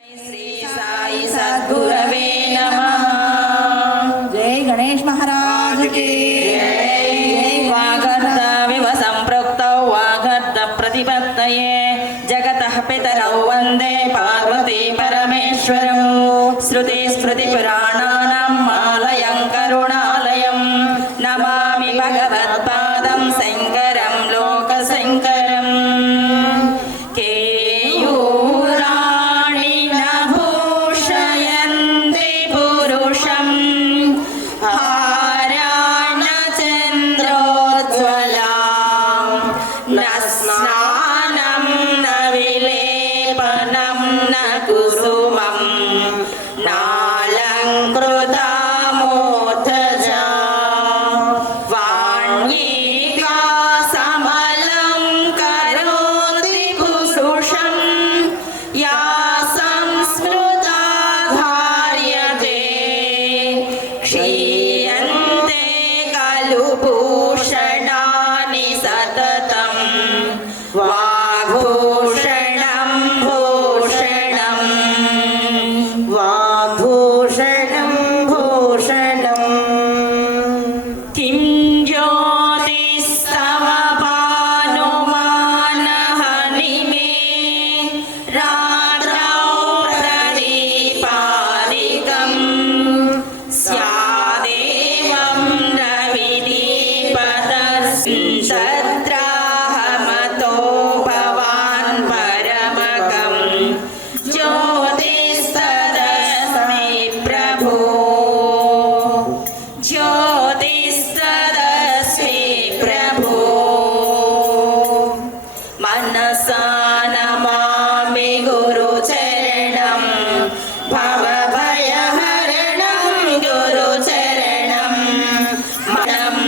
श्री साई सद्गुरवे नमः। जय गणेश महाराज की जय। वागर्धविव सम्पृक्तौ वागर्ध प्रतिपत्तये जगतः पितरौ वन्दे पार्वती परमेश्वरौ। श्रुति स्मृति पुराणानाम् आलयं करुणालयं नमामि भगवत्पादं शङ्करं लोकशङ्करम्। भूषणानि सततं वाग्भूषणं भूषणं वाग्भूषणं भूषणं किं ज्योतिस्तमपानुमानहनिमे रात्रौ प्रदीपादिकं सद्राहमतो भवान् परमकं ज्योतिस्तदस्मै प्रभो ज्योतिस्तदस्मै प्रभो मनसा नमामि गुरुचरणं भवभयहरणं गुरुचरणं मनम्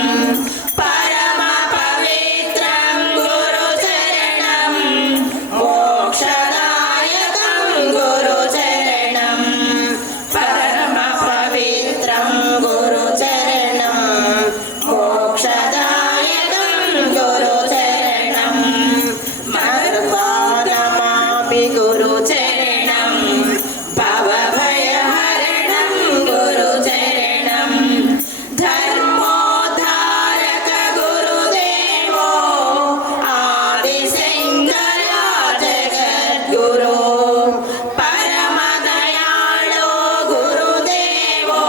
गुरुचरणं भवभयहरणं गुरुचरणं धर्मोद्धारक गुरुदेवो आदिशङ्करा जगद्गुरो परमदयाळो गुरुदेवो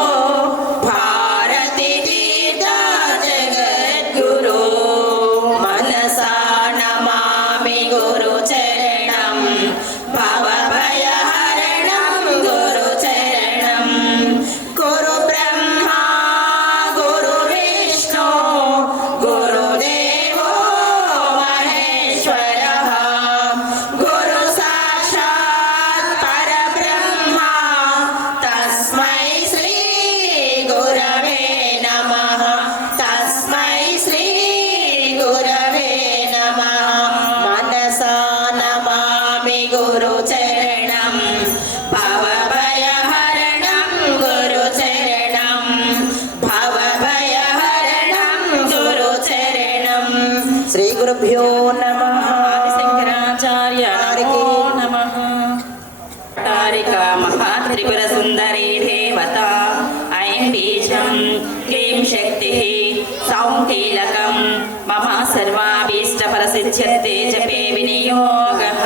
भारतीतीर्थ जगद्गुरो मनसा नमामि गुरुचरणं भवभयहरणं गुरुचरणं गुरु ब्रह्मा गुरु विष्णु गुरुदेवो महेश्वरः गुरु साक्षात् परब्रह्मा तस्मै श्री गुरवे नमः तस्मै श्री गुरवे नमः मनसा नमामि गुरुचरणं भवभयहरणं गुरुचरणं भवभयहरणं गुरुचरणं श्री गुरुभ्यो नमः शङ्कराचार्यार्यो नमः। तारिका महात्रिपुरसुन्दरी देवता ऐं बीजं क्लीं शक्तिः सौं कीलकं मम सर्वाभीष्टफलसिद्ध्यर्थे जपे विनियोगः।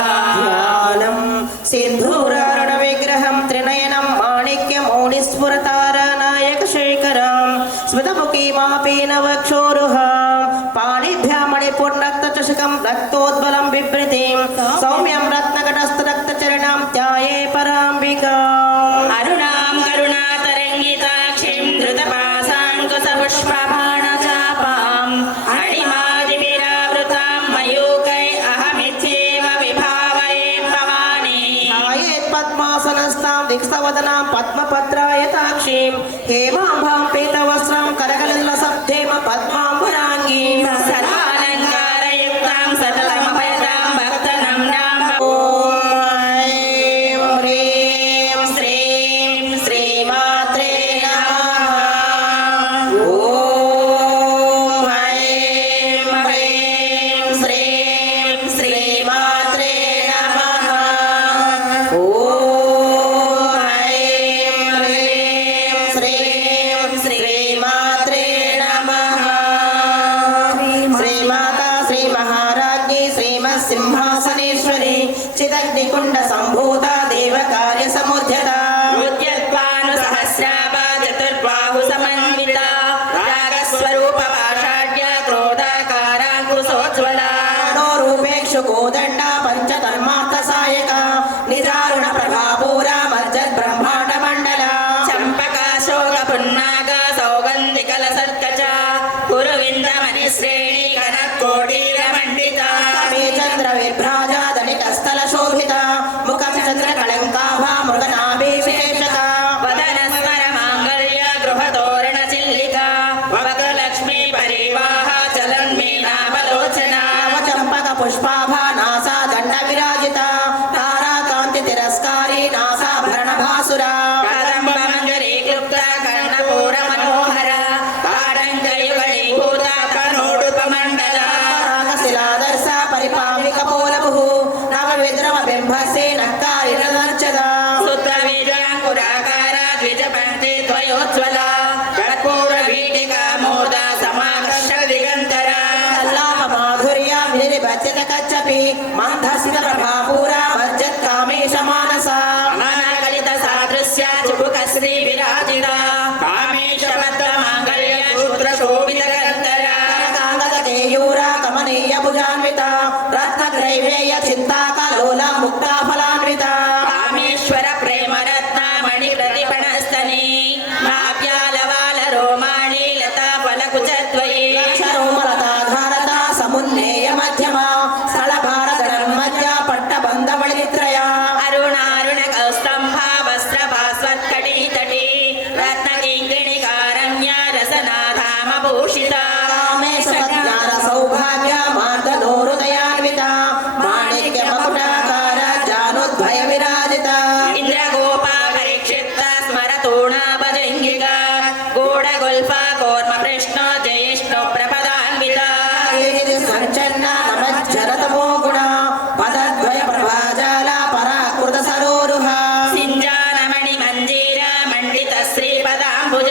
सिन्धूरारुण विग्रहं त्रिनयनं माणिक्यमौलिस्फुरतारानायकशेखरं स्मितमुखीमापीन वक्षोरुहां पाणिभ्यां मणिपूर्णक्तचषकं रक्तोद्बलं बिभ्रतीं सौम्यं रत्नकटस्थरक्तचरणं ध्याये पराम्बिकाम् अरुणां करुणातरङ्गिताक्षीं धृतपाशाङ्कुशपुष्पबाणचापाम् अणिमादिभिरावृतां मयूकै अहमित्येव विभावये भवानी पद्मासनस्तां दीक्षवदनां पद्मपत्रायताक्षीं हेमाम्भां पीतवस्त्रं करकलितसब्धेम पद्माम्बराङ्गीं सदालङ्कारयुक्तां सततमभयदां भक्तनं नाम ॐ ह्रीं श्रीं श्रीमात्रे नमः। ॐ ह्रीं ह्रीं श्रीं श्रीमात्रे नमः। ॐ సింహాసనేశ్వరి చిదగ్నికుండ సంభూత దేవకార్య సముద్యత ఉద్యత్వాను సహస్రాభా చతుర్బాహు సమన్విత రాగస్వరూప పాషాఢ్య క్రోధాకారాంకుశోజ్వల రూపేక్షు కోదండ పంచతన్మాత్ర సాయక నిదారుణ ప్రభాపూర మజ్జద్ బ్రహ్మాండ మండల చంపకాశోక పున్నాగ సౌగంధికల సర్కచ కురువిందమణి శ్రేణి కనకోటీర మండిత చంద్ర విభ్రాజ ధనిక స్థల శోభిత ముఖ చంద్ర కళంకాభా మృగనాభి విశేషత వదన స్మర మాంగళ్య గృహతోరణ చిల్లిక వక్రలక్ష్మీ పరివాహ చలన్మీనాభలోచన చంపక పుష్పాభా నాసా దండ విరాజిత తారాకాంతి తిరస్కారి నాసాభరణ భాసుర కదంబ మంజరీ క్లుప్త కర్ణపూర మనోహర కాడంకయుగళీభూత తనోడుప మండల శిలాదర్శ పరిపావిక పోలభు నవ విద్రమ బింబసే నక్కారిణ నర్చద సుత్ర వీర్యాంకురాకార ద్విజపంక్తి ద్వయోజ్వల కర్పూర వీటికా మోద సమాకర్ష దిగంతర అల్లాహ మాధుర్య వినిర్భజ్యత కచ్చపి మందస్మిత ప్రభాపూర మజ్జత్ కామేశ మానస అనాగలిత సాదృశ్య చుబుక శ్రీ విరాజిత కామేశవత్త మాంగళ్య సూత్ర శోభిత గంధర కాంగద కేయూర కమనీయ భుజాన్విత రత్న గ్రైవేయ చింతాకలోల ముక్తా ఫలాన్విత కామేశ్వర ప్రేమ రత్న మణి ప్రతిపణస్తని నాభ్యాలవాల రోమాణి లతా ఫలకుచద్వయీ అక్షరోమలతాధారత సమున్నేయ మధ్యమ స్థల భారతరం మధ్య పట్టబంధ వళిత్రయ అరుణారుణ కౌస్తంభ వస్త్ర భాస్వత్కటీతటీ రత్న కింకిణికారణ్య రసనాధామ భూషిత కామేశ జ్ఞాన సౌభాగ్య మార్దనోరుదయాన్విత మాణిక్య మకుటాకార జానుద్వయ విరాజిత ఇంద్రగోపా పరిక్షిప్త స్మరతూణాభజంగిక గూఢగొల్ఫ కూర్మ కృష్ణ జయిష్ణు ప్రపదాన్విత సంచన్న నమజ్జరతమో గుణ పదద్వయ ప్రభాజాల పరాకృత సరోరుహ సింజానమణి మంజీర మండిత శ్రీపదాంబుజ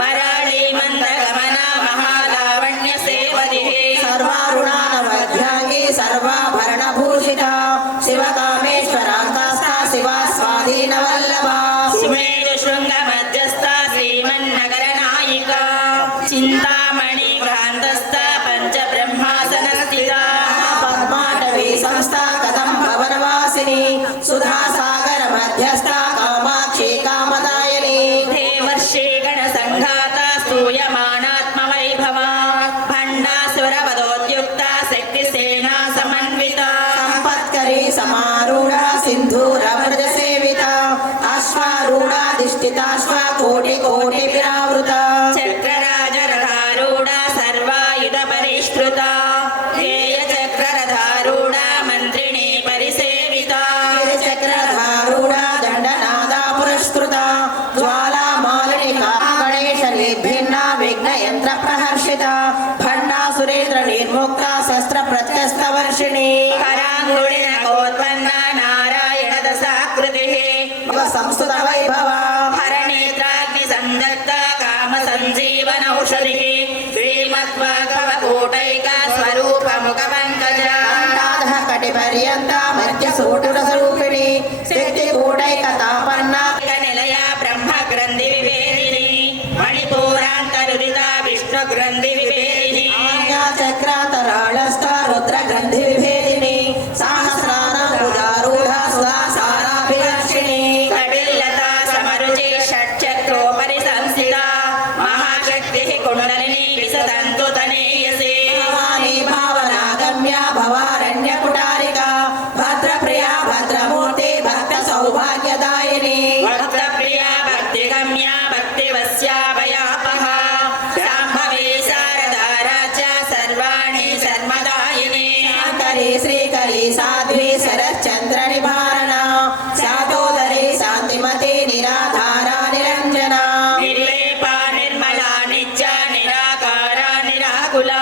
వరాళీ మందగమన మహాలావణ్య సేవది సర్వారుణానవధ్యాంగి సర్వాభరణ భూషిత శివకామేశ్వరాంకాస్త శివా స్వాధీన వల్లభ సుమేధు శృంగ మధ్యస్థ శ్రీమన్నగర నాయిక చింతామణి భ్రాంతస్థ పంచ బ్రహ్మాసన స్థిత పద్మాటవీ సంస్థ కదం భవనవాసిని సుధా సాగర మధ్యస్థ కామాక్షి కామదాయని దేవర్షి గణ సంఘాత స్తూయమానాత్మ వైభవ భండాసుర పదోద్యుక్త శక్తి సేనా సమన్విత సంపత్కరీ సమారూఢ సింధూర వ్రజ సేవిత అశ్వారూఢాధిష్ఠితాశ్వ కోటి కోటి విరావృత చక్రరాజరథారూఢ సర్వాయుధ పరిష్కృత ధ్యేయ చక్రరథారూఢ మంత్రిణీ పరిసేవిత చక్రధారూఢ దండనాద పురస్కృత జ్వాలామాలినికా గణేశ నిర్భిన్న విఘ్న యంత్ర ప్రహర్షిత భండాసురేంద్ర నిర్ముక్త శస్త్ర ప్రత్యస్త వర్షిణి కరాంగుళిన కోత్పన్న నారాయణ దశాకృతి సంస్థుత వైభవ హరనేత్రాగ్ని సందగ్ధ కామ సంజీవనౌషధి శ్రీమద్భాగవ కూటైక స్వరూప ముఖ పంకజ అండాధ కటి పర్యంత మధ్య సూటుర స్వరూపిణి శక్తి కూటైక తాపన్న నిలయ బ్రహ్మ గ్రంథి వివేదిని మణిపూరాంతరుదిత విష్ణు గ్రంథి వివేదిని ఆజ్ఞా చక్రాంతరాళస్థ రుద్ర గ్రంథి విభేదిని సహస్రానాం ఉదారూఢ సుధాసారాభివర్షిణి కటిల్లత సమరుచి షట్చక్రోపరి సంస్థిత మహాశక్తి కుండలిని విసతంతు తనీయసి భవానీ భావనాగమ్య భవారణ్య కుటారిక భద్రప్రియా భద్రమూర్తి భక్త సౌభాగ్యదాయిని భక్త ప్రియ భక్తి గమ్య భక్తి వశ్యాభయాపహ శాంభవి శారదారాజ సర్వాణి సర్వదాయిని శాంకరి శ్రీకరి సాధ్వి శరశ్చంద్ర నివారణ శాతోదరి శాంతిమతి నిరాధార నిరంజన నిర్లేప నిర్మల నిత్య నిరాకార నిరాకుల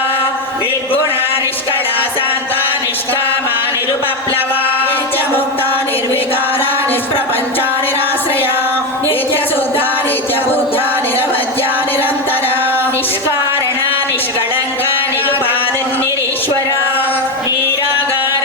నిర్గుణ నిష్కళ శాంత నిష్కామ నిరుపప్లవ నిత్యముక్త నిర్వికార నిష్ప్రపంచ నిరాశ్రయ నిత్య శుద్ధ నిత్య బుద్ధ నిరవధ్య నిరంతర నిష్కారణ నిష్కళంక నిరుపాద నిరీశ్వర నీరాగార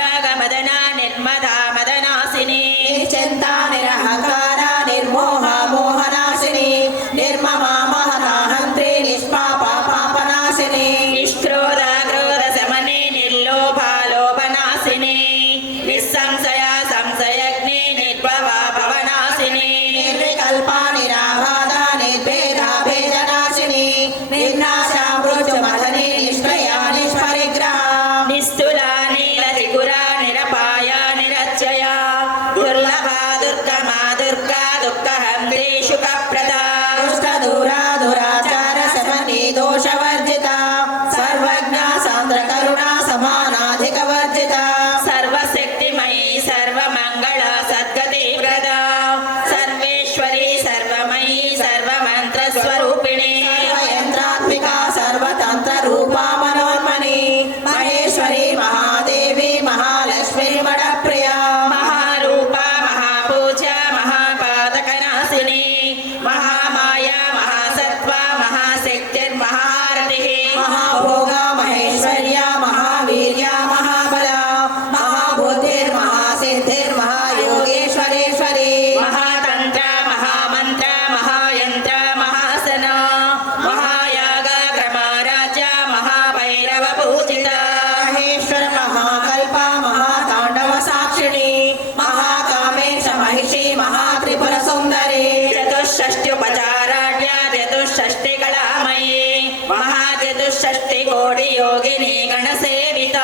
భోగిని గణసేవిత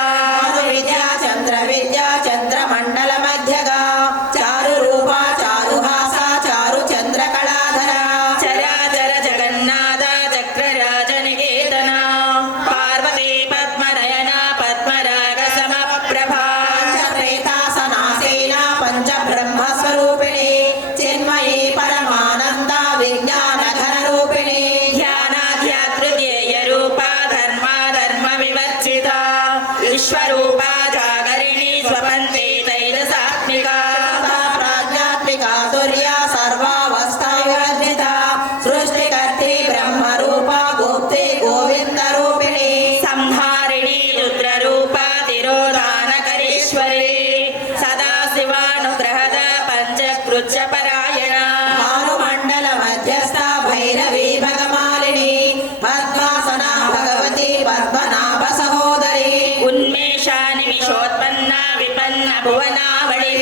విద్యా చంద్ర మండల మధ్యగా చారు రూప చారుహాస చారు చంద్ర కళాధర చరాచర జగన్నాథ చక్రరాజ నికేతన పార్వతీ పద్మనయన పద్మరాగ సమప్రభా పంచప్రేతాసనాసేన పంచ బ్రహ్మ స్వరూపిణి చిన్మయీ పరమానంద విజ్ఞాన ఘన రూపిణి ధ్యానాధ్యాకృత్యేయ రూప ధర్మ ధర్మ వివర్జిత విశ్వరూప జాగరిణి స్వపంతే తైజసాత్మిక ప్రాజ్ఞాత్మిక తుర్య సర్వావస్థా వివర్జిత సృష్టికర్త్రి బ్రహ్మ రూప గోప్తి గోవింద రూపిణి సంహారిణి రుద్రరూప తిరోధానకరీశ్వరి సదాశివానుగ్రహద పంచకృత్య పరాయణ భానుమండల మధ్యస్థ భైరవీ భగమాలిని పద్మాసన భగవతి పద్మనాభ సహోదరి ఉన్మేషాని విషోత్పన్న విపన్న భువనావళి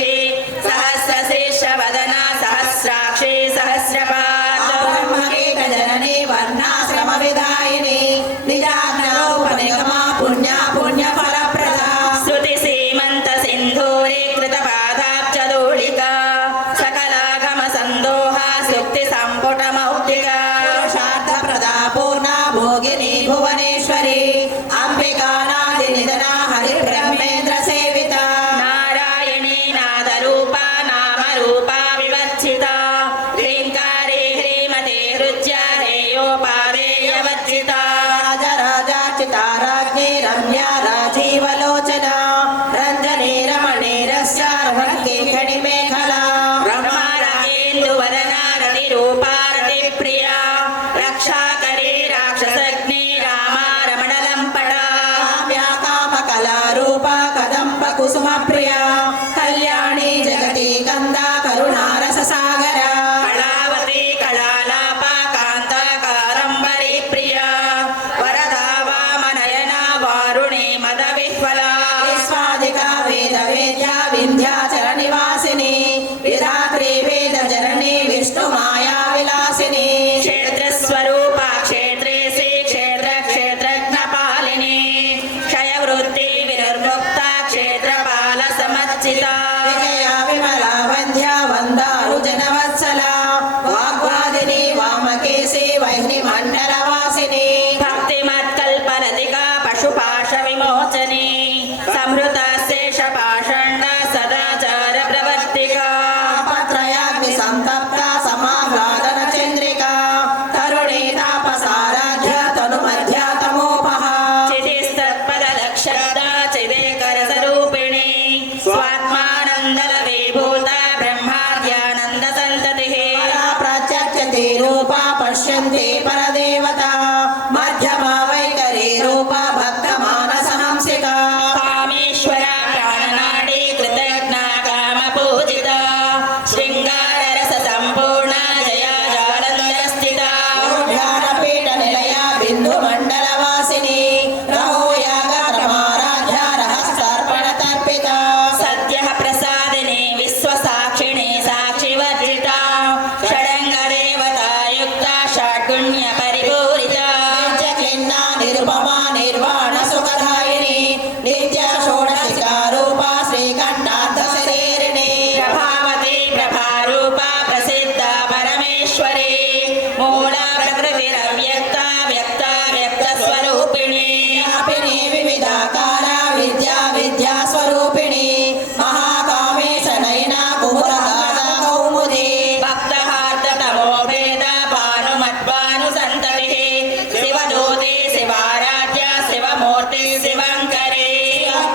సహస్రశేష వదన సహస్రాక్షి సహస్రపాద బ్రహ్మకీట జనని వర్ణాశ్రమ విదాయిని నిజాజ్ఞోపనిగమ పుణ్య ఫలప్రద శృతి సీమంత సింధూరి కృత పాదాబ్జదూళిక సకలాగమ సందోహ సుక్తి సంపుట మౌక్తిక పురుషార్థ ప్రదా పూర్ణ భోగిని భువనేశ్వరి అంబికానాది నిధన హరి బ్రహ్మేంద్ర సేవిత నారాయణీ నాదరూప నామరూప వివర్జిత హ్రీంకారీ హ్రీమతి హృజ్య హేయోపాదేయవర్జిత రాజరాజార్చితారాజ్ఞి రమ్య రాజీవలోచన రంజనీ రమణీరస్య రమణీఖణి మేఖలా బ్రహ్మారతీందువదన రతిరూపారతి ప్రియా రక్షాకరీ రాక్షసగ్ని రామ రమణలంపట కామ్యా కామకళారూప కదంబ కుసుమ ప్రియ కళ్యాణి జగతి కంద కరుణారస సాగర కళావతి కళాలాప కాంతాకారంబరి ప్రియా వరదా వామనయన వారుణి మద విహ్వల విశ్వాదిక వేద వేద్య వింధ్యాచల నివాసిని విధాత్రి వేద జనని విష్ణు మాయా విలాసిని క్షేత్రస్వరూప క్షేత్రేసి క్షేత్ర క్షేత్రజ్ఞపాలిని క్షయవృత్తి వినిర్ముక్త క్షేత్రపాల సమర్చిత విజయ విమల వంధ్య వందారు జనవత్సల వాగ్వాదిని వామకేశి వైహ్ని మండల వాసిని భక్తిమత్కల్పలతిక పశుపాశ విమోచని సంహృత శేష పాషండ సదాచార ప్రవర్తిక పత్రయాగ్ని సంతప్త సమాహ్లాదన చంద్రిక తరుణీ తాపసారాధ్య తను మధ్య తమోపహ చితిస్తత్పద లక్షద చిదేకర స్వరూపిణి స్వాత్మానందల విభూత బ్రహ్మాద్యానంద సంతతి పరా ప్రత్యక్షతి రూప పశ్యంతి పరదేవత మధ్యమా వైఖరి రూప భక్త మానస హంసిక కామేశ్వర ప్రాణనాడి కృతజ్ఞ కామ పూజిత శృంగార రస సంపూర్ణ జయా జాలంధర స్థిత ధ్యానపీఠ నిలయ బిందు మండల వాసిని రహోయాగ రమారాధ్య రహస్తార్పణ తర్పిత సత్య ప్రసాదిని విశ్వసాక్షిణి సాక్షివర్జిత షడంగ దేవతాయుక్త షడ్గుణ్య పరిపూరిత నిత్యక్లిన్న నిరుపమా నిర్వాణ సుఖదాయిని నిత్య షోడశికా రూప శ్రీకంఠార్థ శరీరిణి ప్రభావతి ప్రభారూప ప్రసిద్ధ పరమేశ్వరి మూల ప్రకృతిరవ్యక్త వ్యక్త వ్యక్త స్వరూపిణి వ్యాపిని వివిధాకార విద్యా స్వరూపిణి మహాకామేశ నయన కుమురగాద కౌముది భక్తహార్ద తమోభేద భానుమద్భాను సంతతి శివజ్యోతి శివారాధ్య శివమూర్తి శివంకరి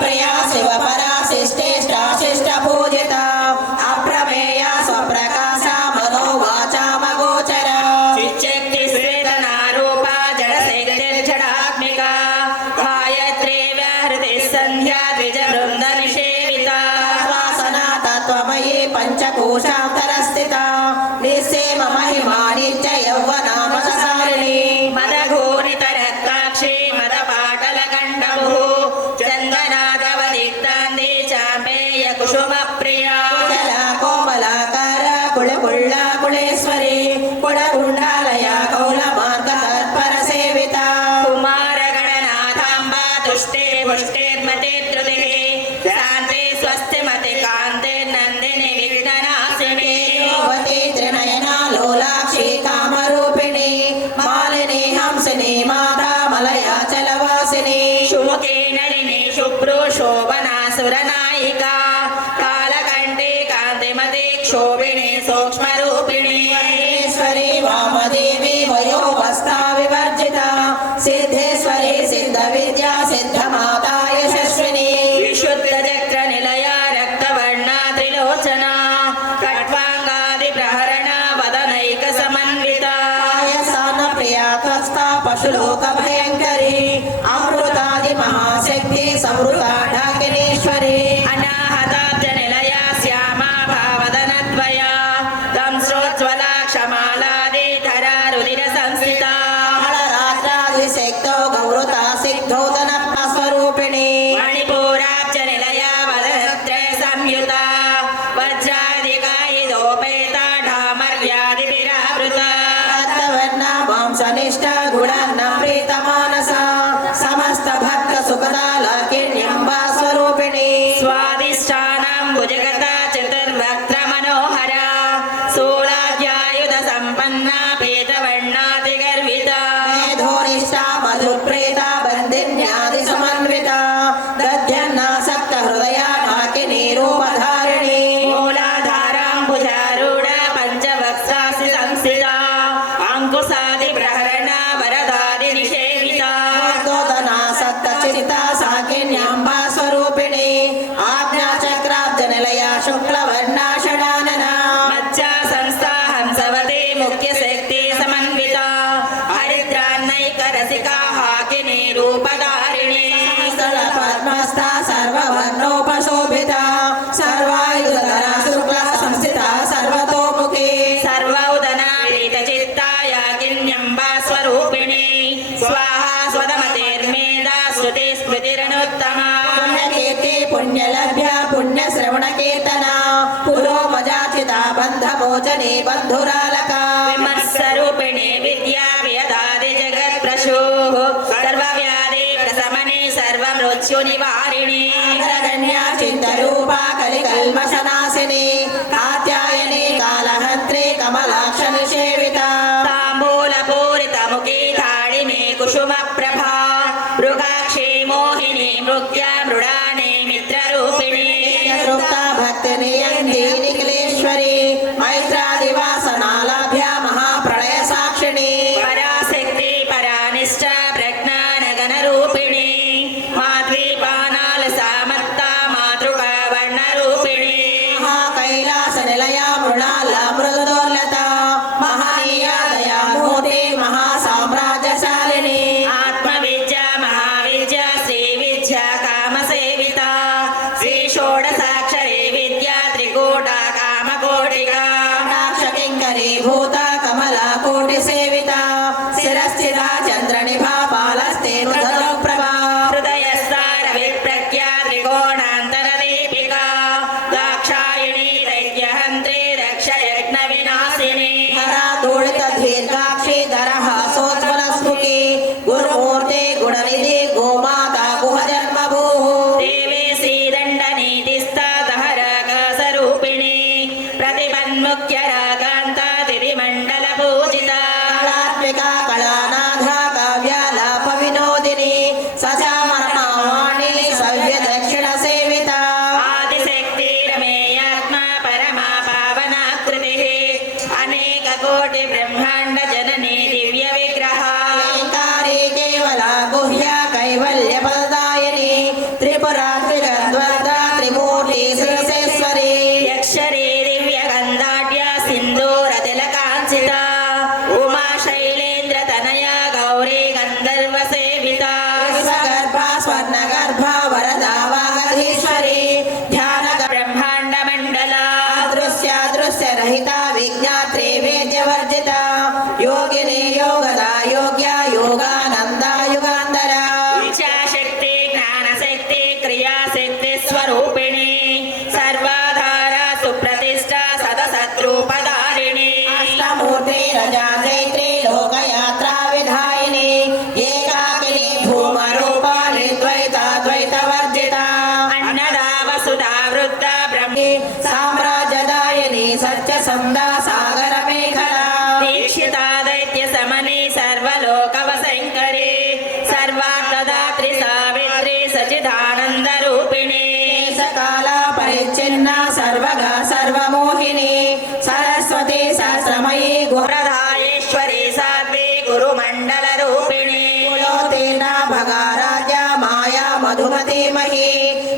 ప్రియా శివ పరాశిష్టేష్టాశిష్ట పూజిత అప్రమేయ స్వప్రకాశ మనోవాచామగోచర చిచ్చక్తి శ్వేతనారూప జడశక్తిర్జడాత్మిక గాయత్రీ వ్యాహృతి సంధ్యా ద్విజ బృంద నిషేవిత వాసన తత్వమయీ పంచకోశాంతరస్థిత నిస్సేమ మహిమా నిత్య యౌవనామసారిణి మదఘోరిత రక్తాక్షి మద పాటల కండము చందనాదవదిక్తాంది చాంబేయ కుసుమ ప్రియా కుశల కోమలాకార కుళకుళ్ళ కుళేశ్వరి కుళకుండాలయ కౌల మార్గ తత్పర సేవిత కుమార గణనాథాంబ తుష్ట पुष्टिर्मते धृतिः शान्ति स्वस्तिमति कान्तिर्नन्दिनी विघ्ननाशिनी भवती त्रिनयना लोलाक्षी कामरूपिणी मालिनी हंसिनी माता मलया चलवासिनी शुमुखे नलिनी शुभ्रो शोभना सुरनायिका कालकण्ठे कान्तिमती क्षोभिणी सूक्ष्मरूपिणी महेश्वरी वामदेवी वयोवस्था विवर्जिता सिद्धेश्वरी सिद्धविद्या सिद्धमाता यशस्विनी विशुद्धचक्रनिलया रक्तवर्णा त्रिलोचना खट्वाङ्गादिप्रहरणा वदनैकसमन्विता प्रिया त्वस्ता पशुलोक भयङ्करी अमृतादि महाशक्ति संवृता ढाकिनीश्वरी अनाहताब्जनिलया श्यामा भावदनद्वया दंश्रोज्ज्वला क्षमालादिधरा रुधिरसंस्थिता रात्रादिशक्तो गौरता सिद्धोदन स्वरूपिणी मणिपुराब्जनिलया वदनत्रय संयुता वज्रादिकायिदोपेता ढामर्यादिभिरावृता वंशनिष्ठा गुणान्ना प्रीतमानसा समस्त भक्त सुखदा लाकिन्यम्बा स्वरूपिणी स्वादिष्ठानां भुजगता चतुर्वक्त्र मनोहरा शूलाद्यायुध सम्पन्ना पीतवर्णातिगर्विता मेधोनिष्ठा मधुप्रेता बन्दिन्यादि समन्विता दध्यन्नासक्त हृदया ढाकिनी रूपधारिणी मूलाधाराम्बुजारूढा पञ्चवक्त्रासि संस्थिता अंकुशादिप्रहरणा वरदादिनिषेविता चिता साकिन्याम्बा स्वरूपिणी आज्ञाचक्राब्जनिलया शुक्लवर्णा षडानना मज्जा संस्था हंसवती मुख्यशक्ति समन्विता हरिद्रान्नैकरसिका हाकिनी रूपधारिणी पद्मस्था सर्ववर्णोपशोभिता सर्वायुधरा शुक्ला संस्थिता सर्वतोमुखी सर्वौदना प्रीतचित्ता याकिन्यम्बा स्वरूपिणी स्वाहा स्वदमतिर्मेधा श्रुति स्मृतिरनुत्तमा पुण्यकीर्ति पुण्यलभ्या पुण्यश्रवणकीर्तना पुरोमजाचिता बन्धमोचनी बन्धुरालका विमत्सरूपिणी विद्या वियदादि जगत्प्रसूः सर्वव्याधि प्रशमने सर्वमृत्युनिवारिणी अग्रगण्या चित्तरूपा कलिकल्मषनाशिनी कात्यायनी कालहन्त्री कमलाक्षनिषेविता ताम्बूलपूरितमुखी धारिणी कुसुमप्रभा मृगाक्षी मोहिनी मृग्या मृडानी मित्ररूपिणी तृप्ता भक्तिनियन्ती निखिलेश्वरी मैत्रादिवासनालाभ्या महाप्रलय साक्षिणी पराशक्ति परानिष्ठा प्रज्ञानगणरूपिणी माध्वीपानाल सामर्था मातृका वर्णरूपिणी महाकैलासनिलया मृणाला मृदुदोर्लता महानीया दयामूर्ति महासाम्राज्यशालिनी आत्मविद्या महाविद्या श्रीविद्या कामसेविता श्रीषोडशाक्षरी विद्या त्रिकूटा कामकोटिका किङ्करी भूता कमला कोटिसेविता शिरस्थिता चन्द्रनिभा पालस्ते मृदुप्रभा हृदयस्तारविप्रज्ञा त्रिकोणान्तरदीपिका दाक्षायिणी दैत्यहन्त्री दक्षयज्ञविनाशिनी दीर्घाक्षी धरः सोत्पलस्फुकी गुरुमूर्ते गुणनिधि गोमाता गुहजन्मभूः देवी श्रीदण्डनीतिस्था दहरकसरूपिणी प्रतिपन्मुख्य रागान्ता तिथिमण्डलपूजिता धीमहि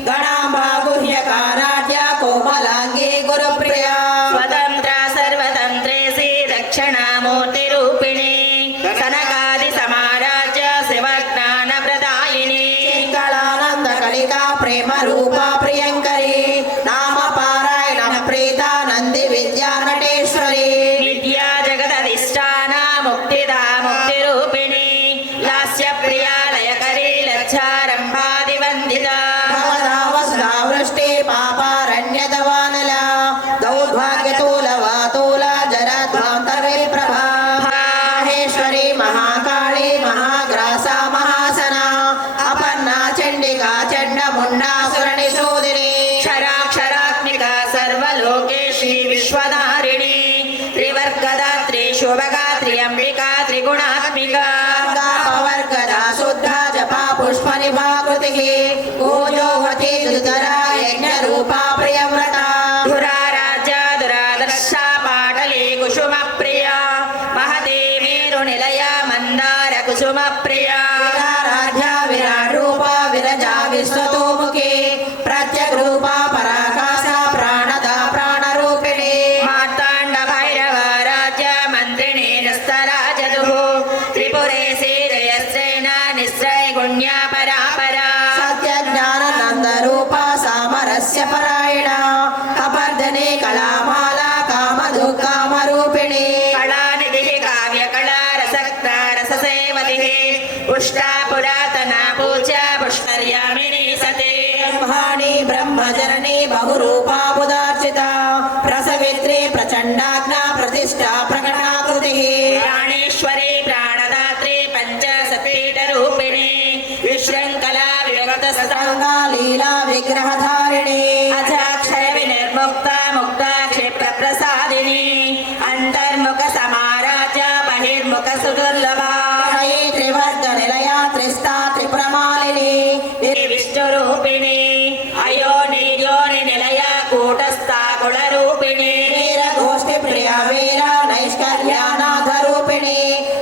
गणाम्बा गुह्यकाराढ्य कोमलाङ्गी गुरुप्रिया स्वतंत्र सर्वतंत्रेसी दक्षिणामूर्तिरूपिणी सनकादि समाराज्य शिवज्ञान प्रदायिनी कलानंद कलिका प्रेम रूपा प्रियंकरी नाम पारायण प्रीता नंदी विद्या नटेश्वरी विद्या जगदधिष्ठान मुक्तिदा मुक्तिरूपिणी लास्य प्रिया लयकरी लज्जारंभादिवंदिता भवदा वसुधा वृष्टि पापारण्यदवानला दौर्भाग्यतूलवातूला जरध्वान्तर्विप्रभा माहेश्वरी महाकाली महाग्रासा महासना अपर्णा चंडिका चण्डमुण्डासुरनिशोदिनी क्षराक्षरात्मिका सर्वलोकेशी विश्वधारिणी त्रिवर्गदात्री शुभगात्री अंबिका त्रिगुणात्मिका पवर्गदा शुद्धा जपा पुष्पनिभाकृतिः पूजोवती दुतरा यज्ञरूपा प्रियव्रता धुराराज्या दुरादर्शा पाटली कुसुमप्रिया महती मेरुनिलया मन्दार कुसुमप्रिया विराराध्या विराट्रूपा विरजा विश्वतोमुखी प्रत्यग्रूपा पराकाशा प्राणदा प्राणरूपिणी मार्ताण्ड भैरव राज्य मन्त्रिणी नस्तराजदुः त्रिपुरेशी जयश्रेण निश्रय गुण्या परापरा सत्यज्ञाननन्दरूपा सामरस्य परायणा कपर्दने कलामाला कामधुकामरूपिणी कलानिधिः काव्यकला रसक्ता रससेवतिः पुष्टा पुरातना पूज्या पुष्कर्यामिनी सती ब्रह्माणि ब्रह्मजननी बहुरूपा बुधार्चिता प्रसवित्री प्रचण्डाग्ना प्रतिष्ठा प्रकटाकृतिः प्राणेश्वरी प्राणदात्री पञ्चसपीठरूपिणी विशृङ्खला विभक्तसता गङ्गा लीला विग्रहधारिणी अजाक्षर विनिर्मुक्ता मुक्ता क्षिप्रप्रसादिनी अन्तर्मुख समाराज्य बहिर्मुख सुदुर्लभा त्रयी त्रिवर्गनिलया त्रिस्ता त्रिपुरमालिनी विष्णुरूपिणी अयोनियोनि निलया कूटस्था कुलरूपिणी वीरगोष्ठिप्रिया वीरा नैष्कर्यानाथरूपिणी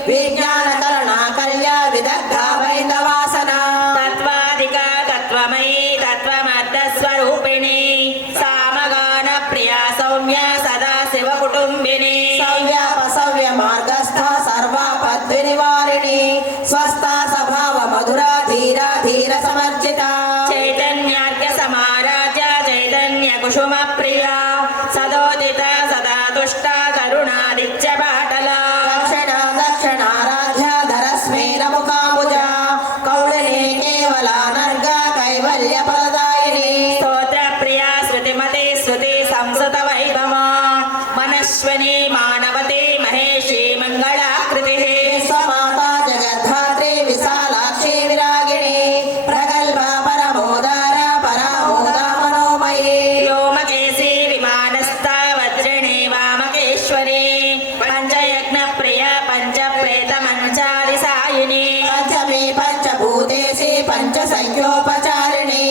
विज्ञानकरणा कल्या विदग्धा वैन्दवासना तत्त्वाधिका तत्त्वमयी तत्त्वमर्धस्वरूपिणी सामगानप्रिया सौम्या सदा शिवकुटुम्बिनी सव्यापसव्य मार्गस्था सर्वापद्विनिवारिणी स्वस्था स्वभाव मधुरा धीरा धीर समर्जिता चैतन्यार्घ्य समाराज्य चैतन्य कुसुमप्रिया सदोदिता सदा तुष्टा करुणादित्य पाटला दक्षिणा दक्षिणाराध्या धरस्मेरमुखाम्बुजा कौलिनी केवलानर्गा कैवल्यफलदायिनी स्तोत्रप्रिया श्रुतिमती श्रुति संसत वैभवा मनस्विनी मानवती महेशी मङ्गलाकृतिः विश्वमाता जगद्धात्री विशालाक्षी विरागिणी प्रगल्भा परमोदारा परामोदा मनोमयी व्योमकेशी विमानस्था वज्रिणी वामकेश्वरी पञ्चयज्ञप्रिया पञ्चप्रेतमञ्चादिसायिनी पञ्चमी पञ्चभूतेशी पञ्चसंख्योपचारिणी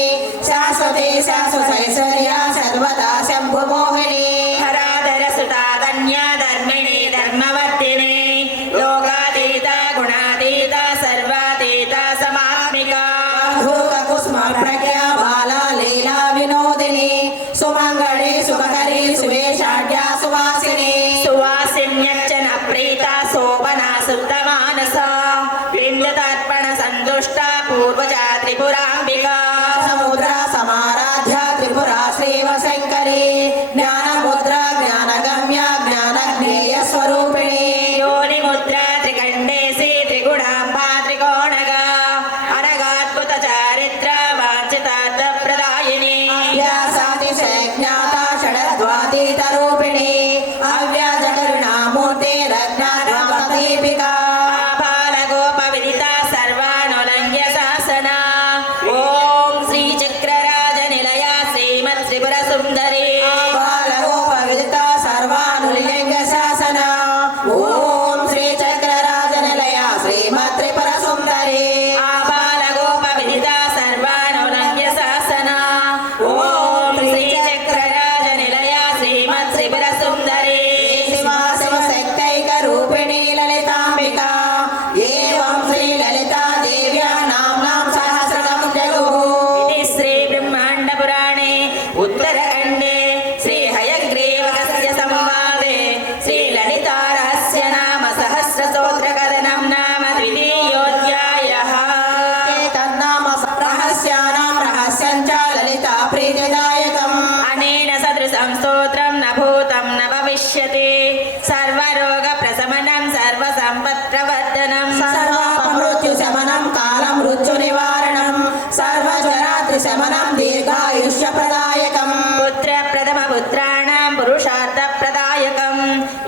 शमनं दीर्घायुष्यप्रदायकम् पुत्रप्रथमपुत्राणां पुरुषार्थप्रदायकम्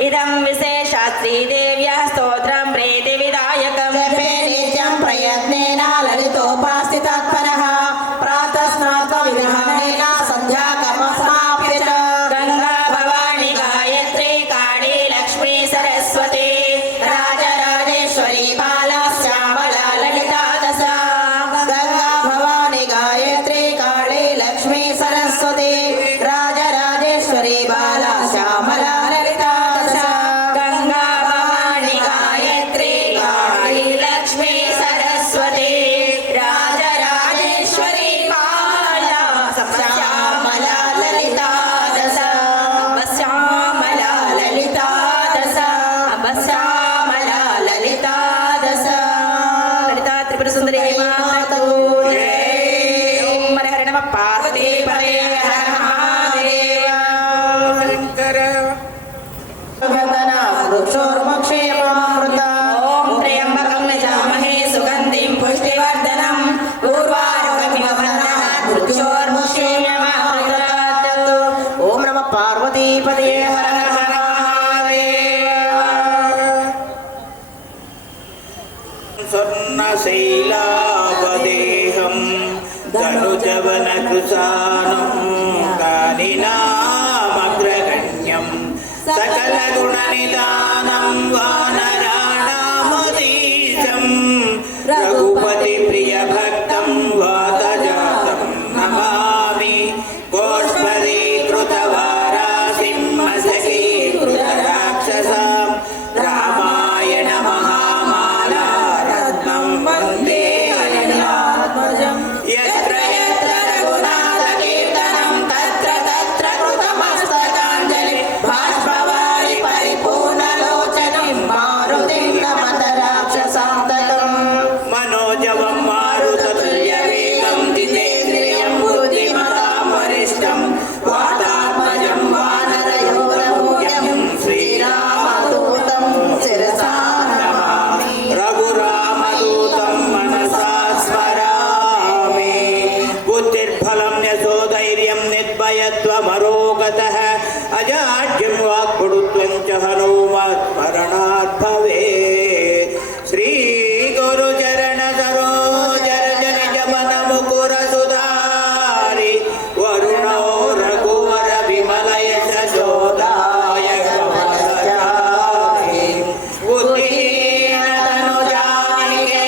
इदं विशेषात् श्रीदेव्याः स्तोत्रं प्रीतिविदायकम् जपे नित्यं प्रयत्नेन ललितोपास्थितत्परः प्रातः स्नात्वा विधानेन सन्ध्याकर्म समाप्य च गंगा भवानी गायत्री काली लक्ष्मी सरस्वती राजराजेश्वरी बाला श्यामला ललिता दश गंगा भवानी गायत्री काली लक्ष्मी सरस्वती राजराजेश्वरी बाला श्यामला ललिता दश गंगा भवानी गायत्री काली लक्ष्मी सरस्वती राजराजेश्वरी बाला श्यामला ललिता दश श्यामला ललिता दश श्यामला ललिता दश ललिता त्रिपुर सुंदरी माता को जय। ओम हर हर नमः पार्वती पते हर महादेव। भजना वृक्षोर्मक्षेमामृता ओम त्र्यंबकं यजामहे सुगंधिं पुष्टिवर्धनम् उर्वारुकमिव बन्धनात् वृक्षोर्मुक्षेमामृतात्। ओम नमः पार्वतीपते हर हर स्वर्णशैलावदेहं धनुजवनकृशानं कानिनामग्रगण्यं सकलगुणनिदानं वानराणामधीशं रघुपतिप्रियभक्तं वातजातं नमामि गोष्पदीकृतवारासिं मसकीकृतराक्षसां रामायण महामाला रत्नं वन्दे अनिलात्मजम् यत्र यत्र रघुनाथकीर्तनं तत्र तत्र कृतमस्तकाञ्जलि बाष्पवारि परिपूर्णलोचनं मारुतिं नमत राक्षसान्तकम् मनोजवं मारुततुल्यवेगं जितेन्द्रियं बुद्धिमतां वरिष्ठं वातात्मजं वानरयोगमूल्यं श्रीरामदूतं शिरसा नमामि रघुरामदूतं मनसा स्मरामि बुद्धिर्फलं यशोधैर्यं निर्भयत्वमरोगतः अजाड्यं वाक्पटुत्वं च हनुमत्स्मरणात् भवेत् श्रीगुरुचरण सरोजर जनिजमन मुकुर सुधारि वरुणो रघुवर विमल यश जोदायक फलचारि बुद्धिहीन तनु जानिके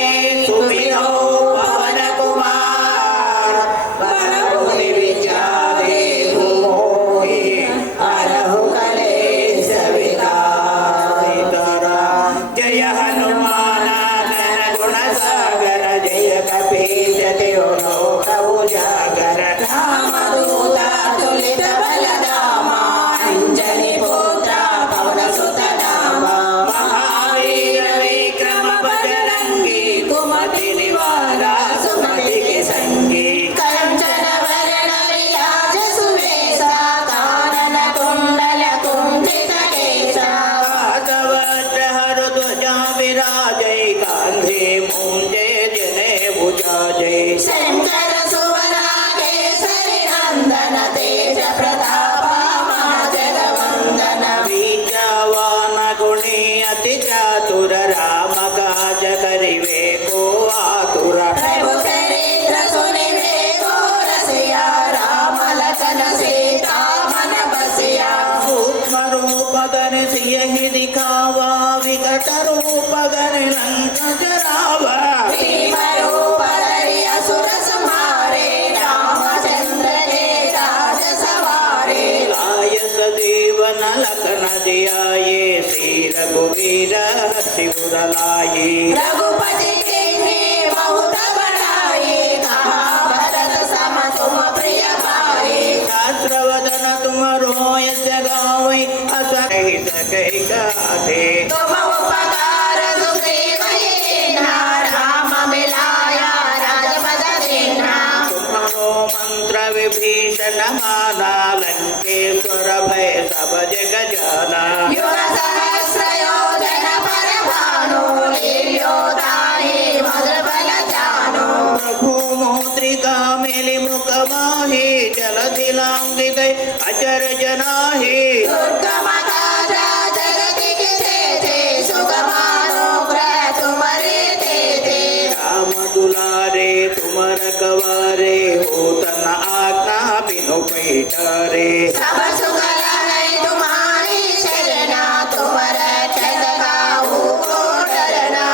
सुमिरो पवन कुमार बरमुनि विचारे मोहि हरहु कलेश विदारितरा जय हनुमान ज्ञान गुण सागर जय कपीश तिरु लोक उजागर रामदूता तुलित बलधामा अंजनी पुत्र पवन सुत नामा महावीर विक्रम बजरंगी कुमति निवारा सुमति के संगी कंचन वरण विराज सुवेशा कानन कुंडल कुंचित केशा हर ध्वजा विराजय कांधे मूंजे जने भुजाजय शंकर सुवनागेश्वरी नंदन तेज प्रताप महाजगवंदन बीजावान गुणी अति चातुर राम काज करिवे को आतुर प्रभु चरित्र सुनिवे को रसिया राम लखन सीता मन बसिया सूक्ष्म रूप धरि सियहि दिखावा विकट रूप धरि लंक जरावा भीम रूप धरि असुर संहारे रामचंद्र के काज सवारे लाय सजीवन लखन जियाये श्री रघुवीर हति लाये रघुपति कीन्ही बहुत बड़ाई कहा भरत सम तुम प्रिय भाई शास्त्रवदन तुमरो यश गावै अस रहित कहि गाथे तुम उपकार सुग्रीव कीन्हा राम मिलाया राजपद दीन्हा तुम्हारो मंत्र विभीषण माना लंकेश्वर भय सब जग जाना युग सहस्र योजन पर भानु लील्योताहि मधुर बल जानु प्रभु मोत्रिका में मुख माही जलधि लांगित अचर जनाही दुर्गम काजा जगति किसे थे सुगमानुग्रह तुम्हारे देते राम दुलारे तुमर कवारे हो तन आज्ञा बिनु पैठारे सब सुगल है तुम्हारी शरणा तुमर चंद गाऊ को डरना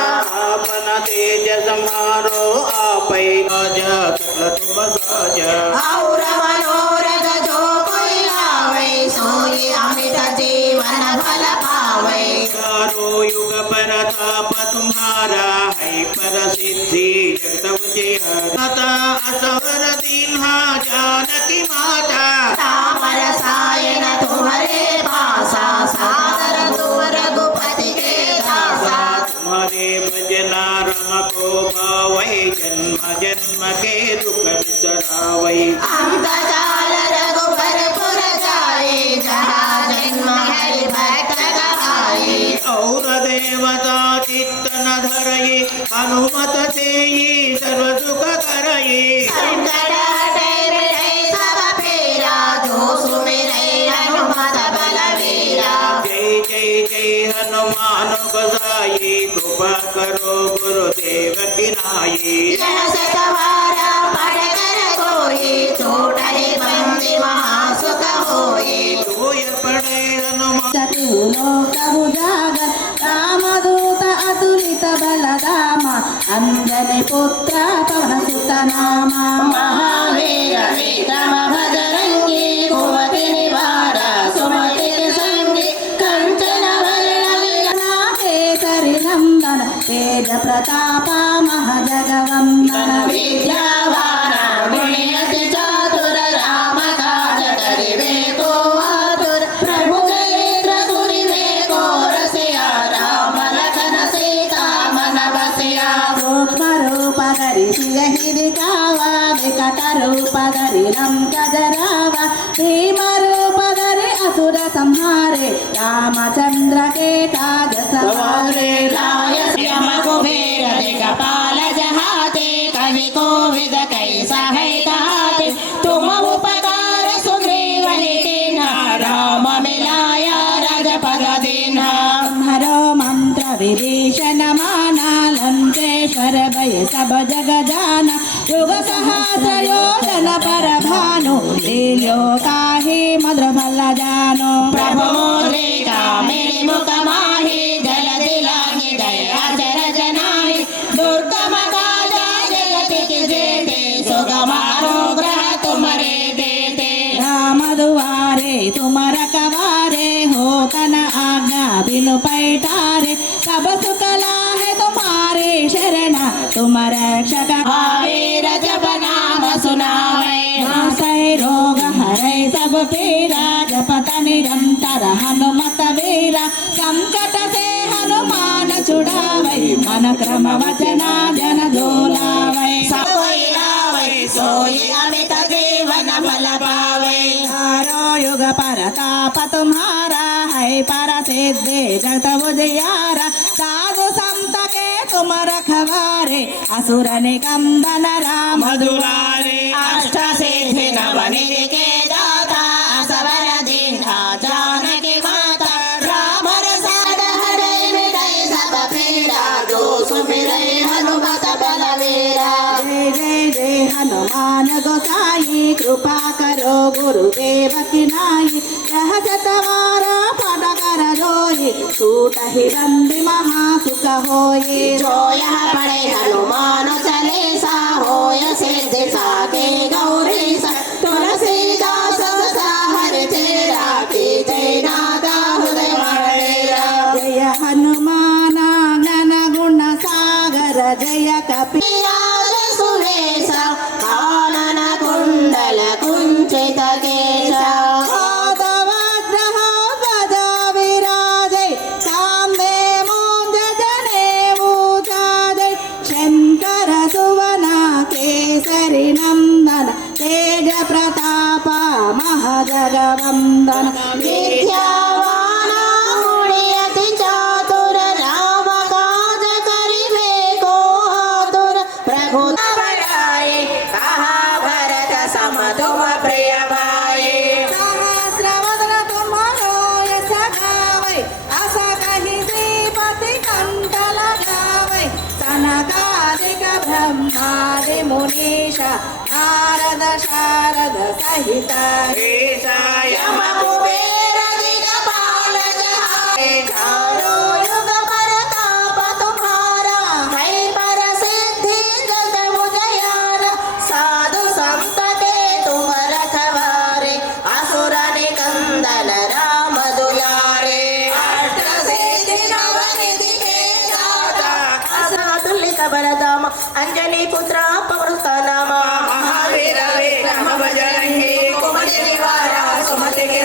आपन तेज संहारो आपै राजा सकल तुम साजा और मनोरथ जो कोई लावे सोई अमित जीवन फल पावे चारो युग परताप तुम्हारा है पर सिद्धि जगत उजियारा असवर दीन्हा जानकी माता तामर सायन तुम्हारे पासा सादर तुम रघुपति के दासा तुम्हारे भजना रम को पावै जन्म जन्म के दुख बिसरावै अंत काल रघुबर पुर जाए जहाँ जन्म हरि भक्त कहाए और देवता चित्तन धरई हनुमत सेई सर्व सुख करई संकट हटे मिटे सब पीरा जो सुमिरै हनुमत बलवीरा जय जय जय हनुमान गोसाई कृपा करो गुरुदेव की नाई यह सतवारा पढ़ कर कोई छोटे बंदी महासुख होई सोय पड़े हनुमान లోకభుజాగ రామదూత అతులిత బలదామ అంజని పుత్ర పవనసుత నామ महावीर विक्रम भजरंगी कुमति निवार सुमति संगी कंचन वरण కేసరి నందన తేజ ప్రతాప మహజగవందన विद्यावान गुणियति चातुर राम काज करिवे को आतुर प्रभु चरित्र सुनिवे को रसिया राम लखन सीता मन बसिया సూక్ష్మ రూప ధరి సియహిది కావా వికట రూప ధరి లంక జరావ భీమ రూప ధరి అసుర సంహారే రామచంద్ర కేటాజ సవారే लाय श्याम कुबेर दिगपाल जहाते कवि कोविद कैसा है गाते तुम उपकार सुग्रीव कीन्हा राम मिलाया राजपद दीन्हा हरो मंत्र विभीषण माना लंकेश्वर भय सब जग जाना युग सहस्र योजन पर भानु लील्यो काहि मधुर फल जानो प्रभु मुद्रिका मेरे मुख माहि जल दिलांगे दया चर जनाहि दुर्गम काजा जगति के जेते सुगम अनुग्रह तुम्हारे देते राम दुआरे तुम रखवारे हो तन आज्ञा बिनु पैठारे सब सुकला है तुम्हारे शरण तुम रक्षक महावीर जप नाम सुनावे नासै रोग हरै सब पीरा जपत निरंतर हनुमत वीरा संकट से हनुमान छुड़ावै मन क्रम वचना जन दोलावै सोई लावे सोई अमित जीवन फल पावे चारो युग परताप तुम्हारा है पर सिद्धि जगत उजियारा साधु संत के तुम रखवारे असुर निकंदन राम दुलारे अष्ट सिद्धि नवनिधि के दाता असवर दीन्हा जानकी माता राम रसाद हृदय मिटै सब पीड़ा जो सुमिरै हनुमत बलवीरा जय जय जय हनुमान गोसाई कृपा करो गुरुदेव की नाई यह सतवारा पद कर जोई सूट ही बंदी महासुख होई जो यह पढ़े हनुमान चालीसा होय सिद्धि साके गौरीसा तुलसीदास सदा हरि तेरा की जय नादा हृदय मणिरा जय हनुमान ज्ञान गुण सागर जय कपि राज सुवेश कानन कुंडल कुंचित केश वज्रह गदा विराजै साम्बे मूंज जनेऊ जाजै शंकर सुवन केसरी नंदन तेज प्रताप महजगवंदन विद्यावान गुणियति चातुर राम काज करिवे को आतुर प्रभु बढ़ाए कहा भरत तुम प्रिय भाई सहस्रवदन तुम्हारो यश गावै आशा कहीं श्रीपति कंठ लगावै सनकादिक ब्रह्मादि मुनीश नारद शारद सहित यम कुबेर दिगपाल जहारे चारों युग परताप तुम्हारा है पर सिद्धि जग मुझयारा साधु संत के तुम रखवारे असुर निकंदन राम दुलारे अष्ट सिद्धि नवनिधि के दाता असतुल्य बलधाम अंजनी पुत्र पवृत नाम महावीर विक्रम बजरंगी कुमति निवार सुमति के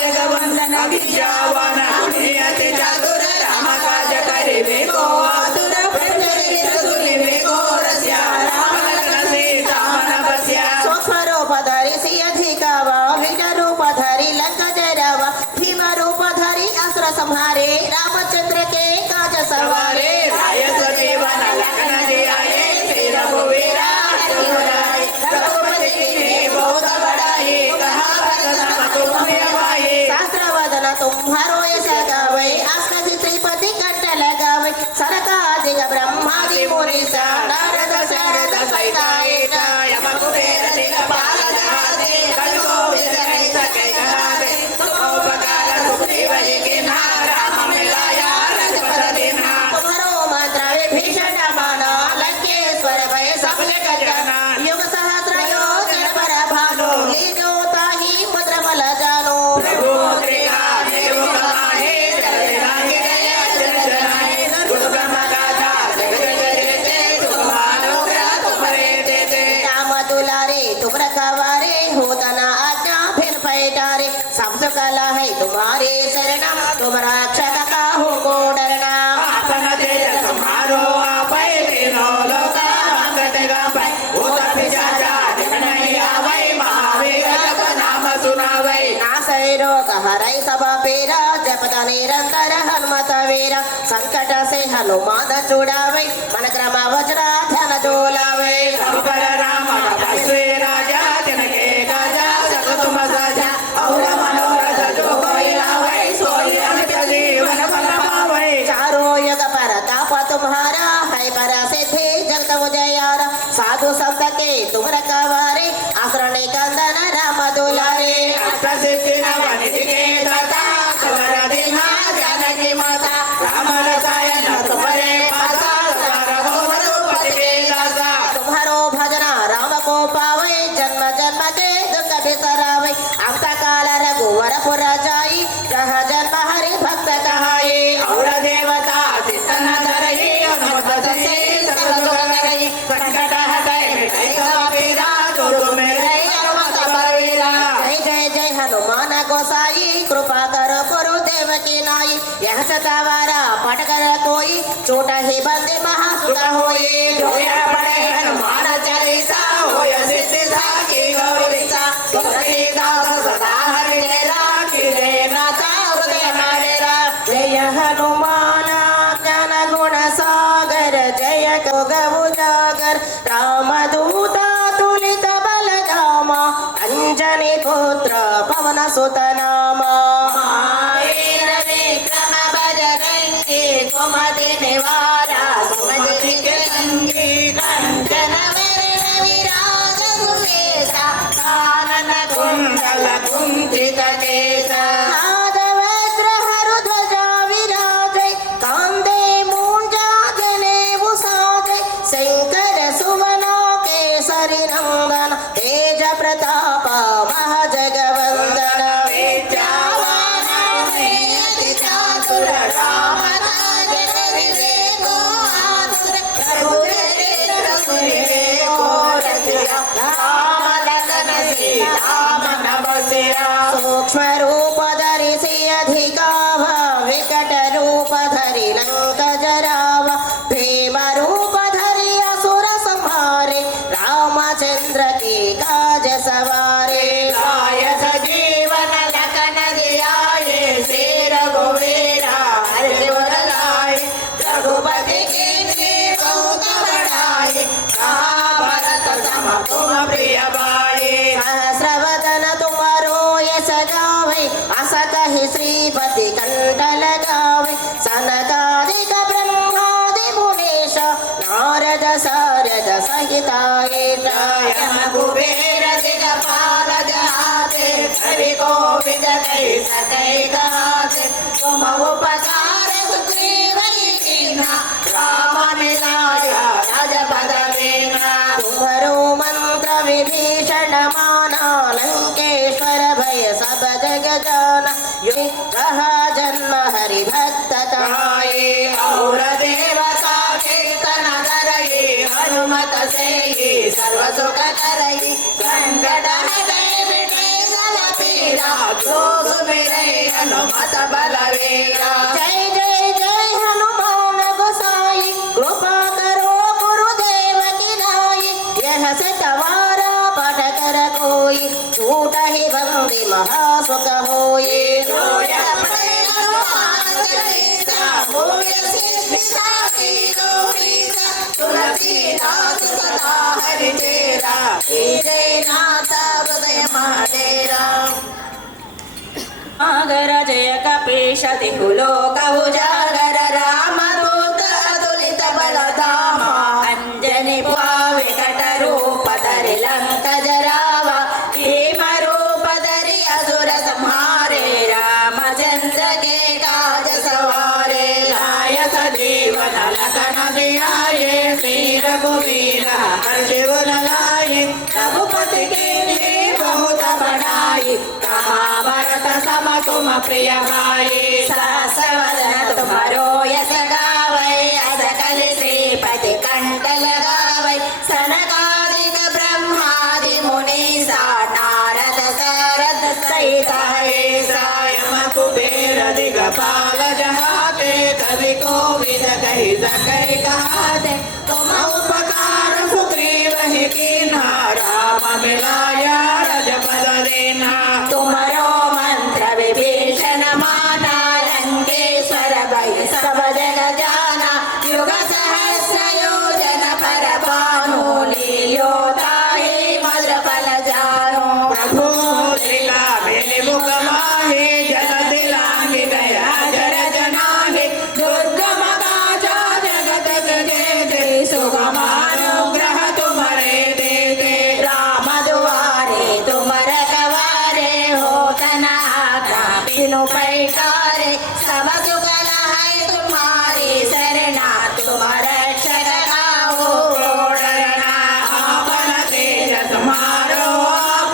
जगवंदन विद्यावान गुणियति चतुर राम काज करिबे को आतुर प्रजरित सुनिबे को रस्या राम लखन सीता मन बस्या सूक्ष्म रूप धरि सियधिकावा विज रूप धरि लंक जरावा भीम रूप धरि असुर संहारे रामचंद्र के काज सवारे राय सजीवन लखन जियाए श्री रघुवीरा हरिराय रघुपति की बहुत बड़ाई कहा भगत तुम्हें भाई शास्त्रवदन तुम्हारो यश गावै आस्कि श्रीपति कंठ लगावै सनकादिक ब्रह्मादि मुनीश नारद शारद सहित यम कुबेर दिगपाल जहारे कलिको विजय सके घरारे उपकार सुग्रीव जी के नाम राम मिलाया रजपत दीना तुम्हारो मंत्र विभीषण माना लंकेश्वर भय सब जग जाना युग सहस्र योजन पर भानो लीनो ताहि मुद्र बल जानो रघुमुद्रिका देव कमाहे जय लागे गए जन जनाए दुर्गम गाथा जगत जगते सुभानुग्रह तुम्हारे देते राम दुलारे तुम रखवारे होता ना आज्ञा फिर पैटारे सब कला है तुम्हारे शरणम तुम रक्षक काहू को डरना आपन तेज संहारो आपै तीनों लोका मंगत गावै भूत पिशाचा दिन नहीं आवै महावीर जप नाम सुनावै नासै रोग हरै सब पीरा जपत निरंतर हनुमत वीरा संकट से हनुमान छुड़ावै मन क्रम वज्र ध्यान डोलावै सब पर राम तपस्वी राजा जिनके काजा सक तुम साजा और मनोरथ जो कोई लावै सोई अमित जीवन फल पावै चारों युग पर ताप तुम्हारा है पर सिद्धि जगत उजयारा साधु संत के तुम रखवारे आश्रय निकंदन राम दुलारे अष्ट सिद्धि नवनिधि के दाता सवर दीना जानकी माता राम रसायन तुम्हारे पासा रघुपति के दासा तुम्हारो भजना राम को पावे जन्म जन्म के दुख बिसरावे अंत काल रघुवर पुर जाई जहाँ जन्म हरि भक्त कहाई और देवता चित्तन धरई अनुमत से सकल सुख करई संकट हटै मिटै सब पीरा जो तुम्हें रही अनुमत बलवीरा जय जय जय हनुमान गोसाई कृपा कर गुरुदेव की नाई यह सतावारा पट कर कोई छोटा ही बंदे महासुत होई जोया पड़े हनुमान चालीसा होय सिद्धि साखी गौरीसा तुलसीदास सदा हरि तेरा कीजे नाथा हृदय माडेरा जय हनुमान ज्ञान गुण सागर जय कोग उजागर राम दूता तुलित बल धामा अंजनी पुत्र पवन सुत नामा विक्रम बजरंगी कुमति निवारा सुमति के संगी कंचन वरण विराज सुकेसा कानन कुंडल कुंचित केसा वज्र हरु ध्वजा विराजै कांदे मूंजा जनेऊ साजै शंकर सुवन केसरी नंदन तेज प्रताप महाजगवंदन विद्यावान अति चातुर राम काज विवेको आतुर प्रभु सुनिबे को रसिया राम लखन सीता मन बसिया सूक्ष्म रूप धरि सियधिकाव विकट रूप धरि लंक जराव भीम रूप धरि असुर संहारे रामचंद्र के काज सवारे लाय सजीवन लखन जियाए श्री रघुवीरा हरिवर लाए रघुपति की बहुत बड़ाई कहा भरत सम तुम प्रिय भाई सहस्रवदन तुम्हारो यश गावे अस कहि श्रीपति कंठ लगावे सनकादिक ब्रह्मादि मुनीश नारद सारद सहिताये यम कुबेर दिगपाल जहाते कवि कोविद कहि सकै गाते तुम उपकार सुग्रीव कीन्हा राम मिलाया राजपद दीन्हा तुम्हारो मंत्र विभीषण माना लंकेश्वर भय सब जग जाना रहा जन्म हरि भक्त कहाए और देवता कीर्तन करई हनुमत से सर्व सुख करई संकट हटै मिटै सब पीरा जो सुमिरै हनुमत बलवीरा जय जय जय हनुमान गोसाई कृपा करो गुरुदेव की नाई यह सतवारा पढ़ कर कोई छूट ही बंदी महासुख होई रोय पड़ै हनुमान चालीसा होय सिद्धि साखी गौरीसा तुलसीदास सदा हरि तेरा जय नाथ हृदय महाडेरा सागर जय कपीश दिहुलोकहु जागर रामदूत अतुलित बलधाम अंजनी विकट रूप धरि लंक जरावा भीम रूप धरि असुर संहारे रामचंद्र के काज सवारे लायक जीवन लखन जियाए श्री रघुवीर हर्षिवन लाए रघुपति के बहुत बढ़ाई कहा भरत सम तुम प्रिय भाई सहस्रवदन तुम्हारो यश गावै अस कहि श्रीपति कंठ लगावै सनकादिक ब्रह्मादि मुनीसा नारद सारद सहित ऐसा यम कुबेर दिगपाल जहाते कवि कोविद कहि सकै गाते तुम उपकार सुग्रीव ही कीन्हा राम मिलाया राजपद दीन्हा तुम्हारो मंत्र विभीषण माना लंकेश्वर भय सब जग जाना युग सहस्र योजन पर भानु लील्योताहि मधुर फल जानो प्रभु लीला मेरे मुख माहे जग दिलांगे दया जर जनाहे दुर्गम काजा जगत के सुगम अनुग्रह तुम्हारे दे दे राम दुआरे तुम रखवारे हो तना बिनु पैकारे सब सुख है तुम्हारी शरणा तुम रक्षक हो डरना आपन तेज तुम्हारो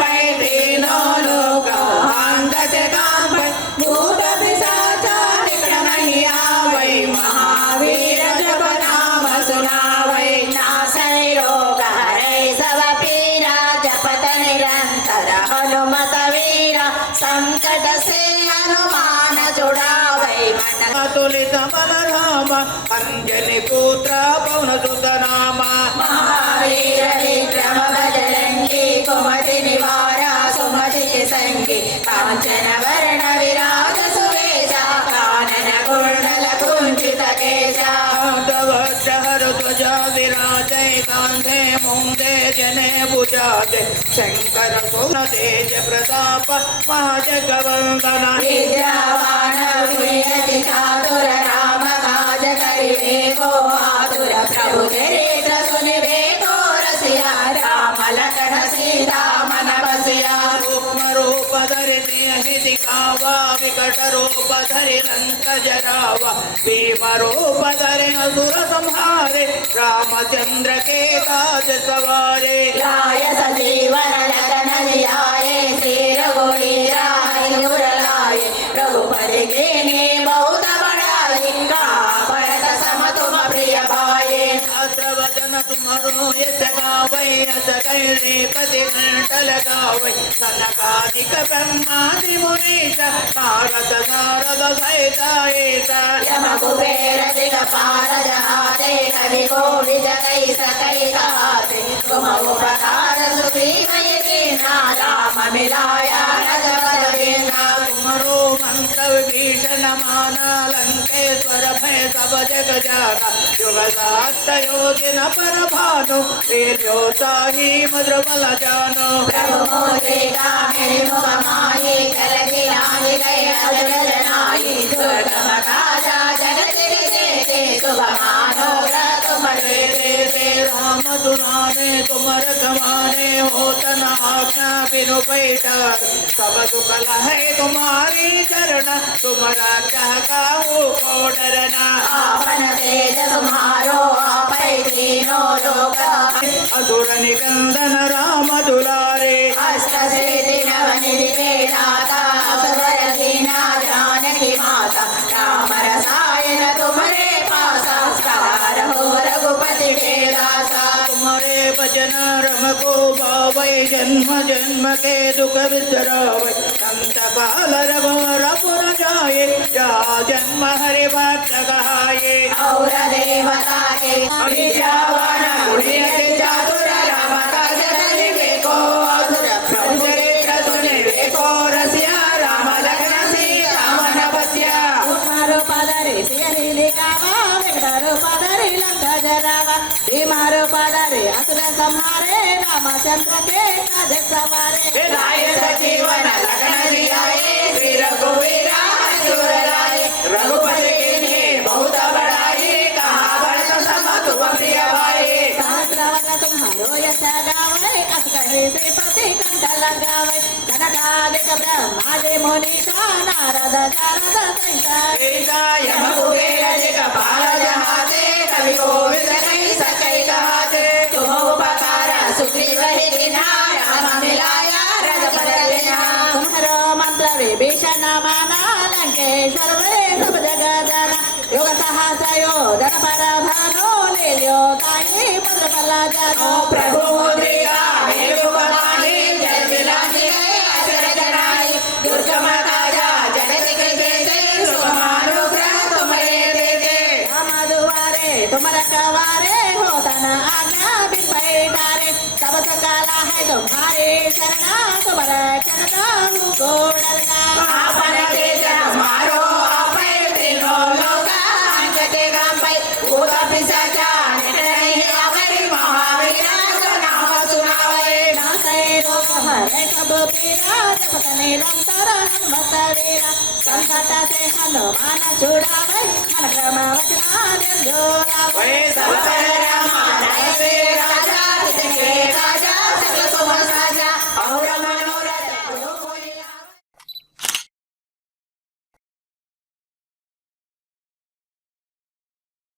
पै तीनों लोक अंगत काम भूत पिशाच निकट नहीं आवै महावीर जब नाम सुनावै नासै रोग हरै सब पीरा जपत निरंतर हनुमत वीरा संकट से हनुमान छुड़ावै मन अतुलित बलधाम अंजनी पुत्र पवन सुत नाम महावीर विक्रम बजरंगी कुमति निवारा सुमति के संगी कांचन वर्ण विराज सुवेशा कानन कुंडल कुंचित केशा हर ध्वजा विराजय कांधे मुंडे जने भुजाते शंकर सुन तेज प्रताप महाजगवंदन विद्यावान गुणयति चातुर राम काज करिबे को आतुर प्रभु चरित्र सुनिबे को रसिया राम लखन सीता मन बसिया सूक्ष्म रूप धरि सिंह दिखावा विकट रूप धरि लंक जरावा भीम रूप धरि असुर संहारे रामचंद्र के काज सवारे लाय सजीवन लखन जियाए श्री रघुवीर हरिपुर लाए रघुपति कीन्ही बहुत बड़ाई कहा भरत सम तुम प्रिय भाई सहस्रवदन तुम्हारो यश गावै अस कहि श्रीपति कंठ लगावै सनकादिक ब्रह्मादि मुनीश नारद सारद सहित ऐसा यम कुबेर दिगपाल जहाते कवि कोविद कहि सकै गाते तुम उपकार सुग्रीव कीन्हा राम मिलाया रघुपति दीन्हा तुम्हारो मंत्र विभीषण माना लंकेश्वर कर भय सब जग जाना युग सहस्त्र योजन पर भानु लील्योता ही मधुर बल जानो प्रभु मोदेगा मेरे मुख माही जल गिराए गए अजर जनाई दुर्गम काजा जगत के जेते शुभ मानो व्रत तुम्हारे दे राम दुलारे तुमर कमाने होत न आज्ञा बिनु पैठर सब सुख है तुम्हारी चरण तुम्हारा क्या गाऊं को डरना आपन तेज तुम्हारो आपै तीनों लोक असुर निकंदन राम दुलारे अष्ट सिद्धि नव निधि के दाता असवर दीना जानकी माता राम रसायन तुम्हारे पासा सवार हो रघुपति के दासा तुम्हारे भजन रम को भावै जन्म जन्म के दुख विसरावै संत काल रघुवर पुर जाए जा जन्म हरि भक्त कहाये और देवता के अभिजावान गुणियति चातुर राम काज धरिवे को अधुर प्रभु चरित्र सुनिवे को रसिया राम लग्न सीता मन बसिया मारो पादरे सियली कावा वेंकटरो पादरे लंका जरावा मारो पादरे असुर संहारे रामचंद्र के काज सवारे विधाय सजीवन लग्न जियाए श्री रघुवीरा असुर लाए रघुपति कीन्ही बहुत बड़ाई कहा बढ़त सम तुम प्रिय भाई सहस्रवदन तुम्हारो यश गावे अस कहे श्रीपति कंठ लगावे कनकादिक ब्रह्मादि मुनीषा नारद शारद संसार यम कुबेर जगपाल जहाते कवि कोविद नहीं सकै कहाते तुम उपकार सुग्रीव ही दीन्हा राम मिलाया रघुपति दीन्हा तुम्हारो मंत्र विभीषण माना लंकेश्वर वे सब जगत जाना योग सहस्र योजन पर भानो लील्यो ताई भद्र बल जानो प्रभु मुद्रिका मेरु कमानी जय मिलानी गए असुर जनाई दुर्गम काजा जगत के जेते सुखमानुग्रह तुम्हारे देते राम दुआरे तुम रखवारे हो तना आज्ञा बिन पैठारे सब सकाला है तुम्हारे शरणा तुम रक्षणा को डरना आपन तेज हमारो आपै तीनों लोक अंजते गांबै भूत पिशाचा निकट नहीं आवै महावीरा नाम सुनावै नासै रोग हरे सब पीरा जपत निरंतर हनुमत वीरा संकट से हनुमान छुड़ावे मन क्रम वचना जोरावे सब पर राम